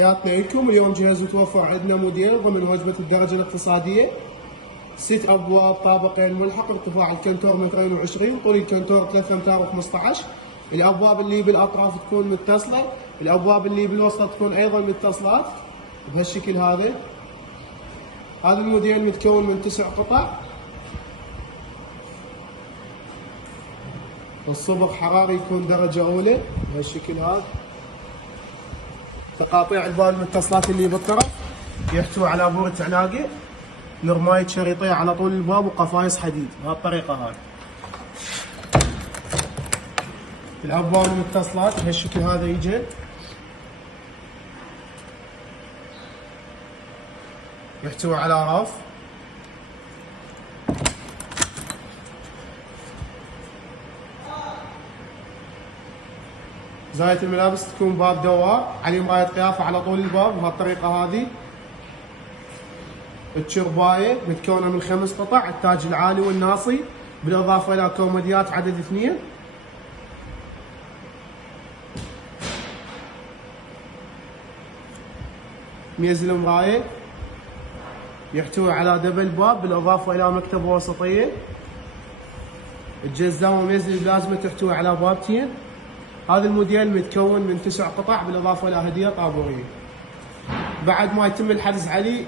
حياتنا لكم. اليوم جهز وتوفر عندنا موديل ضمن وجبة الدرجة الاقتصادية. 6 أبواب طابقين ملحق، ارتفاع الكنتور 220، طول الكنتور 3 أمتار و15. الأبواب اللي بالأطراف تكون متصلة، الأبواب اللي بالوسط تكون أيضا متصلات بهالشكل هذا. هذا الموديل متكون من 9 قطع. الصبغ حراري يكون درجة أولى بهالشكل هذا. تقاطيع الباب المتصلات اللي بالطرف يحتوي على بورة عناقة، نرماية شريطية على طول الباب وقفايص حديد بهالطريقة هاي. الأبواب المتصلات بهالشكل هذا يجي. يحتوي على رف. زاية الملابس تكون باب دوار عليه مراية قيافة على طول الباب بهالطريقة هذه. التشرباية متكونة من 5 قطع، التاج العالي والناصي، بالإضافة إلى كوموديات عدد 2. ميز المراية يحتوي على دبل باب بالإضافة إلى مكتبة وسطية. الجزامة وميز اللازمة تحتوي على بابتين. هذا الموديل متكون من 9 قطع بالإضافة إلى هدية طابورية. بعد ما يتم الحجز عليه